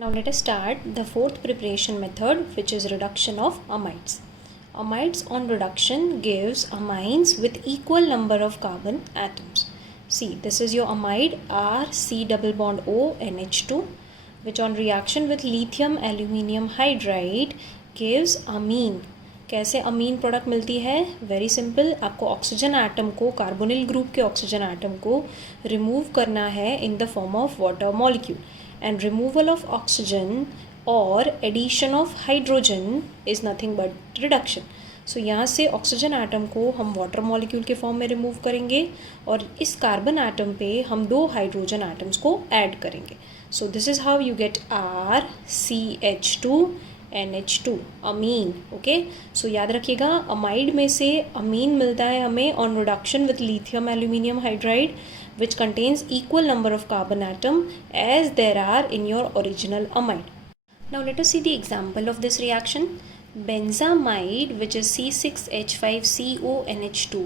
Now let us start the fourth preparation method, which is reduction of amides. Amides on reduction gives amines with equal number of carbon atoms. See, this is your amide RC double bond O NH2, which on reaction with lithium aluminium hydride gives amine. कैसे अमीन product मिलती है? Very simple, आपको oxygen atom को, carbonyl group के oxygen atom को remove करना है in the form of water molecule, and removal of oxygen or addition of hydrogen is nothing but reduction. So यहाँ से ऑक्सीजन एटम को हम वाटर मॉलिक्यूल के फॉर्म में रिमूव करेंगे और इस कार्बन एटम पे हम दो हाइड्रोजन एटम्स को ऐड करेंगे. So this is how you get RCH2 NH2 amine. Okay, so याद रखिएगा, अमाइड में से अमीन मिलता है हमें on reduction with lithium aluminium hydride, which contains equal number of carbon atom as there are in your original amide. Now let us see the example of this reaction. Benzamide, which is C6H5CONH2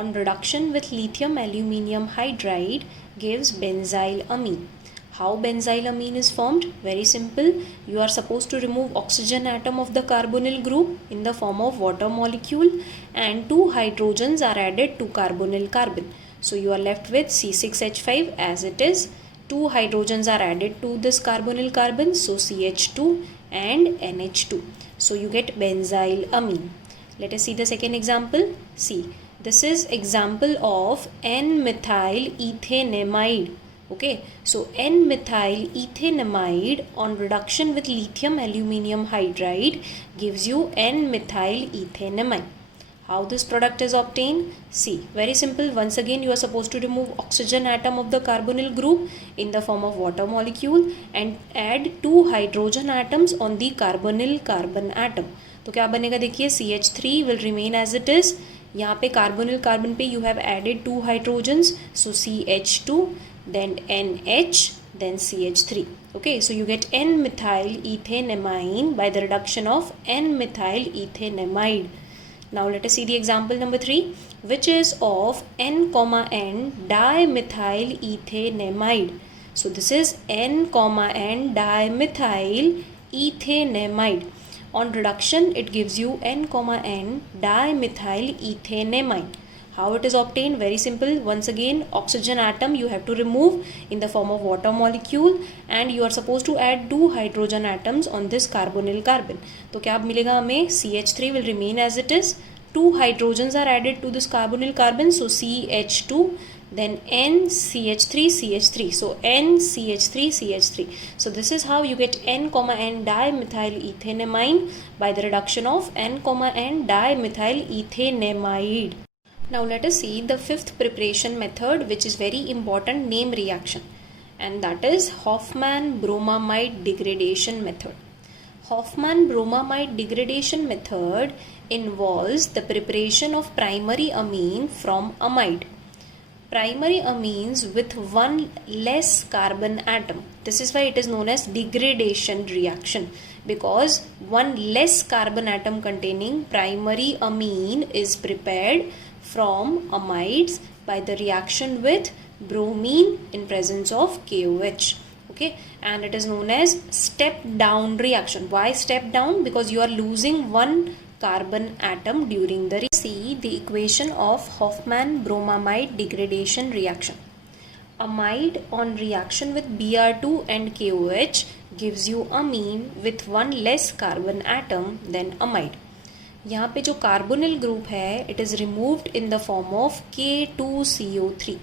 on reduction with lithium aluminium hydride gives benzyl amine. How benzyl amine is formed? Very simple. You are supposed to remove oxygen atom of the carbonyl group in the form of water molecule and two hydrogens are added to carbonyl carbon. So you are left with C6H5 as it is. Two hydrogens are added to this carbonyl carbon, so CH2 and NH2. So you get benzyl amine. Let us see the second example. See, this is example of N-methyl ethanamide. Okay, so N-methyl ethanamide on reduction with lithium aluminium hydride gives you N-methyl ethanamide. How this product is obtained? See, very simple. Once again, you are supposed to remove oxygen atom of the carbonyl group in the form of water molecule and add two hydrogen atoms on the carbonyl carbon atom. तो क्या बनेगा? देखिए, CH3 will remain as it is. यहाँ पे carbonyl carbon पे you have added two hydrogens, so CH2, then NH, then CH3. Okay, so you get N-methyl ethanamine by the reduction of N-methyl ethanamide. Now let us see the example number 3, which is of N, N dimethyl ethanamide. So this is N, N dimethyl ethanamide. On reduction, it gives you N, N dimethyl ethanamide. How it is obtained? Very simple. Once again, oxygen atom you have to remove in the form of water molecule and you are supposed to add two hydrogen atoms on this carbonyl carbon. तो क्या मिलेगा हमें? CH3 will remain as it is. Two hydrogens are added to this carbonyl carbon, so CH2, then NCH3 CH3, so NCH3 CH3. So this is how you get N, N dimethyl ethanamine by the reduction of N, N dimethyl ethanamide. Now let us see the fifth preparation method, which is very important, name reaction, and that is Hofmann-Bromamide degradation method. Hofmann-Bromamide degradation method involves the preparation of primary amine from amide. Primary amines with one less carbon atom. This is why it is known as degradation reaction, because one less carbon atom containing primary amine is prepared from amides by the reaction with bromine in presence of KOH. Okay, and it is known as step down reaction. Why step down? Because you are losing one carbon atom during the see the equation of Hofmann-Bromamide degradation reaction. Amide on reaction with Br2 and KOH gives you amine with one less carbon atom than amide. यहाँ पे जो carbonyl group है it is removed in the form of K2CO3.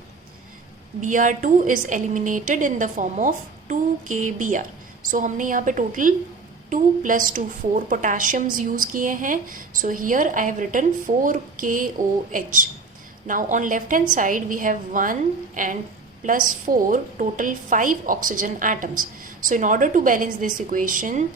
Br2 is eliminated in the form of 2KBr. सो हमने यहाँ पे total 2 + 2 4 potassiums use किए हैं. So here I have written 4KOH. Now on left hand side we have 1 and +4 total 5 oxygen atoms. So in order to balance this equation,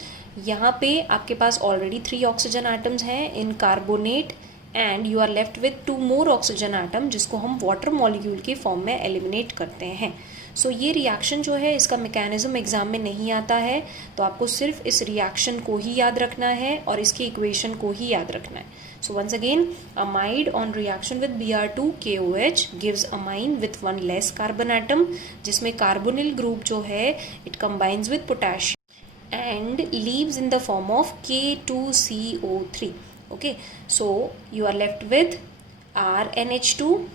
यहाँ पे आपके पास already 3 oxygen atoms हैं in carbonate and you are left with 2 more oxygen atom जिसको हम water molecule के form में eliminate करते हैं. सो ये रिएक्शन जो है इसका मैकेनिज्म एग्जाम में नहीं आता है, तो आपको सिर्फ इस रिएक्शन को ही याद रखना है और इसकी इक्वेशन को ही याद रखना है. So once again, amide on reaction with Br2 KOH gives amine with one less carbon atom, जिसमें कार्बोनिल ग्रुप जो है it combines with potassium. and leaves in the form of K2CO3. Okay, so you are left with RNH2,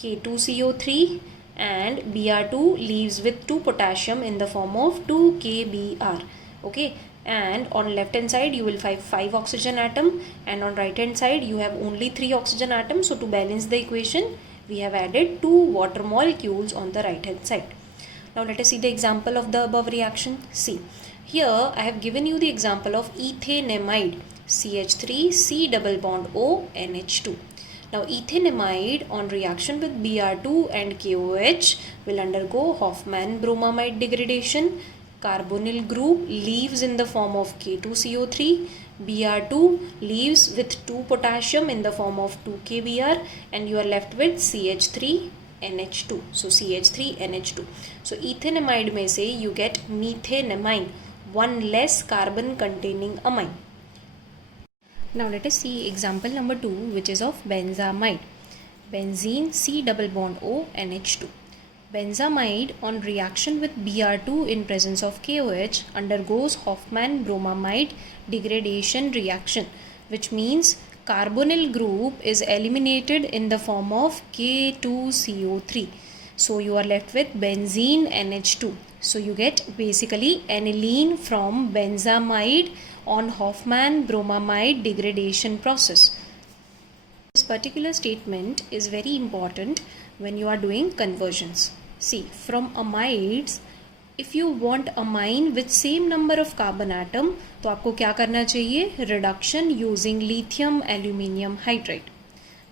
K2CO3 and Br2 leaves with 2 potassium in the form of 2KBr. Okay, and on left hand side you will find 5 oxygen atom, and on right hand side you have only 3 oxygen atoms. So to balance the equation we have added 2 water molecules on the right hand side. Now let us see the example of the above reaction. See, here I have given you the example of ethanamide, CH3 C double bond O NH2. Now ethanamide on reaction with Br2 and KOH will undergo Hofmann-bromamide degradation. Carbonyl group leaves in the form of K2CO3. Br2 leaves with 2 potassium in the form of 2KBr, and you are left with CH3NH2. So CH3NH2. So ethanamide में से you get methanamine, one less carbon containing amine. Now let us see example number 2, which is of benzamide. Benzene C double bond O NH2. Benzamide on reaction with Br2 in presence of KOH undergoes Hofmann-bromamide degradation reaction, which means carbonyl group is eliminated in the form of K2CO3. So you are left with benzene NH2. So you get basically aniline from benzamide on Hofmann-bromamide degradation process. This particular statement is very important when you are doing conversions. See, from amides, if you want amine with same number of carbon atom, तो आपको क्या करना चाहिए? Reduction using lithium aluminium hydride.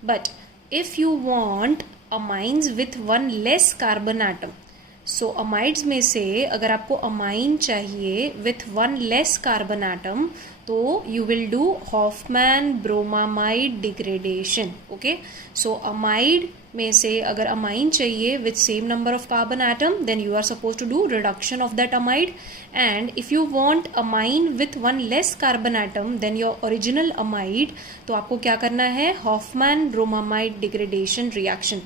But if you want amines with one less carbon atom, so amides में से अगर आपको amine चाहिए with one less carbon atom, तो you will do Hofmann bromamide degradation. Okay, so amide में से अगर amine चाहिए with same number of carbon atom, then you are suppose to do reduction of that amide. And if you want amine with one less carbon atom then your original amide, तो आपको क्या करना है? Hofmann bromamide degradation reaction.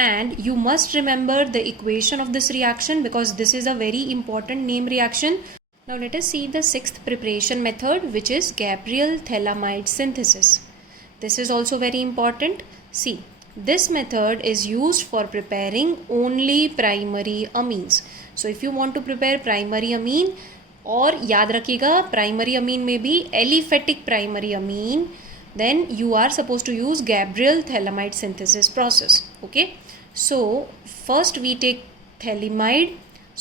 And you must remember the equation of this reaction because this is a very important name reaction. Now let us see the sixth preparation method, which is Gabriel Thalamide synthesis. This is also very important. See, this method is used for preparing only primary amines. So if you want to prepare primary amine, और याद रखिएगा primary amine में भी aliphatic primary amine, then you are supposed to use Gabriel Thalamide synthesis process. Okay, so first we take thalamide.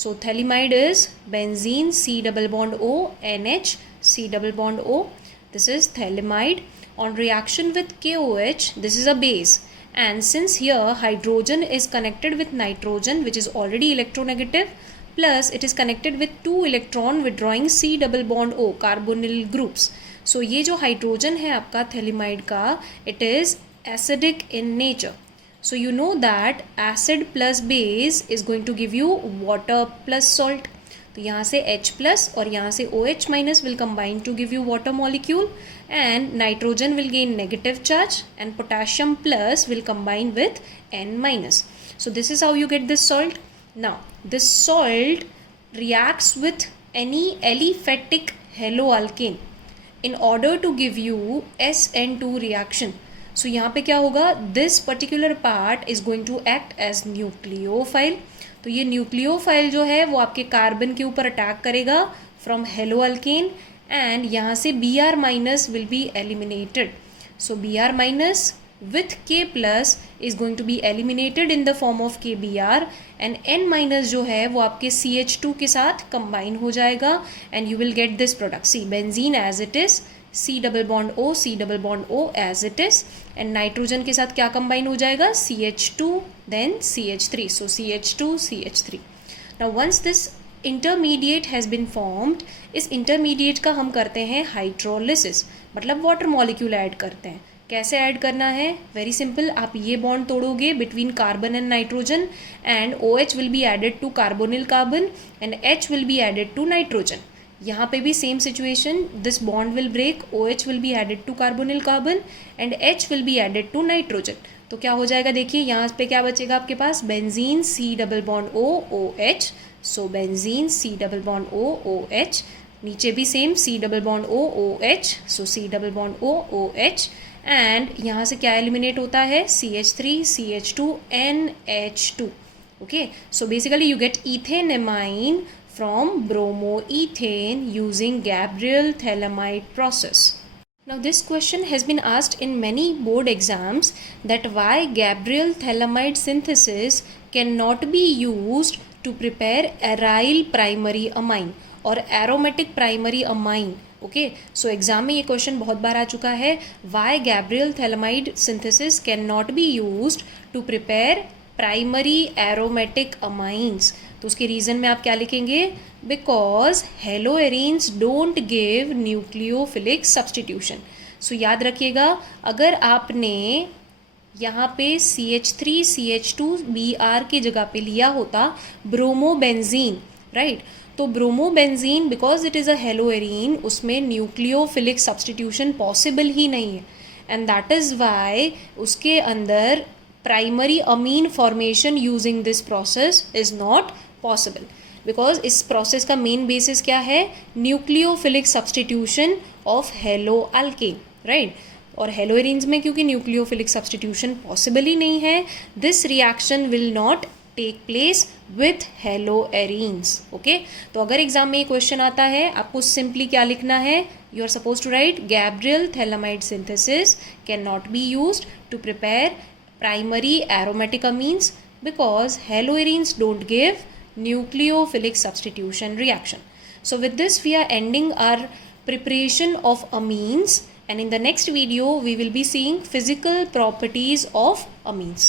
So thalamide is benzene C double bond O NH C double bond O. This is thalamide. On reaction with KOH, this is a base, and since here hydrogen is connected with nitrogen, which is already electronegative, plus it is connected with 2 electron withdrawing C double bond O carbonyl groups. So ये जो hydrogen है आपका phthalimide का, it is acidic in nature. So you know that acid plus base is going to give you water plus salt. तो यहाँ से H plus और यहाँ से OH minus will combine to give you water molecule, and nitrogen will gain negative charge and potassium plus will combine with N minus. So this is how you get this salt. Now this salt reacts with any aliphatic haloalkane in order to give you SN2 reaction. So यहाँ पे क्या होगा? This particular part is going to act as nucleophile. तो ये nucleophile जो है वो आपके कार्बन के ऊपर अटैक करेगा फ्रॉम हेलोअल्केन, एंड यहाँ से Br minus will be eliminated. So Br minus with K plus is going to be eliminated in the form of KBr, and N minus जो है वो आपके CH2 के साथ combine हो जाएगा, and you will get this product. See, benzene as it is, C double bond O, C double bond O as it is, and nitrogen के साथ क्या combine हो जाएगा? CH2 then CH3. So CH2 CH3. Now once this intermediate has been formed, इस intermediate का हम करते हैं hydrolysis, मतलब water molecule add करते हैं. कैसे ऐड करना है? Very simple. आप ये बॉन्ड तोड़ोगे between carbon and nitrogen, and OH will be added to carbonyl carbon and H will be added to nitrogen. यहाँ पे भी same situation, this bond will break, OH will be added to carbonyl carbon and H will be added to nitrogen. तो क्या हो जाएगा? देखिए यहाँ पे क्या बचेगा आपके पास? Benzene C double bond O OH. So benzene C double bond O OH. नीचे भी same C double bond O OH, so C double bond O OH, and यहाँ से क्या एलिमिनेट होता है, CH3 CH2 NH2. Okay, so basically you get ethanamine from bromoethane using Gabriel-Thalamide process. Now this question has been asked in many board exams, that why Gabriel-Thalamide synthesis cannot be used to prepare aryl primary amine or aromatic primary amine. Okay, so exam में ये question बहुत बार आ चुका है, why Gabriel phthalimide synthesis can not be used to prepare primary aromatic amines. तो उसके reason में आप क्या लिखेंगे, because haloarenes don't give nucleophilic substitution. So याद रखिएगा, अगर आपने यहाँ पे CH3 CH2 Br की जगह पे लिया होता ब्रोमोबेंजीन, राइट, तो bromobenzene because it is a haloarene, उसमें न्यूक्लियोफिलिक सब्सटीट्यूशन पॉसिबल ही नहीं है, एंड दैट इज़ वाई उसके अंदर primary amine formation using this process is not possible, because इस प्रोसेस का मेन बेसिस क्या है, nucleophilic substitution of haloalkane, right. और हेलोएरीन्स में क्योंकि न्यूक्लियोफिलिक सब्सटीट्यूशन पॉसिबल ही नहीं है, this reaction will not take place with haloarenes. Okay, तो अगर एग्जाम में ये क्वेश्चन आता है, आपको सिंपली क्या लिखना है, you are suppose to write Gabriel phthalimide synthesis can not be used to prepare primary aromatic amines because haloarenes don't give nucleophilic substitution reaction. So with this we are ending our preparation of amines, and in the next video we will be seeing physical properties of amines.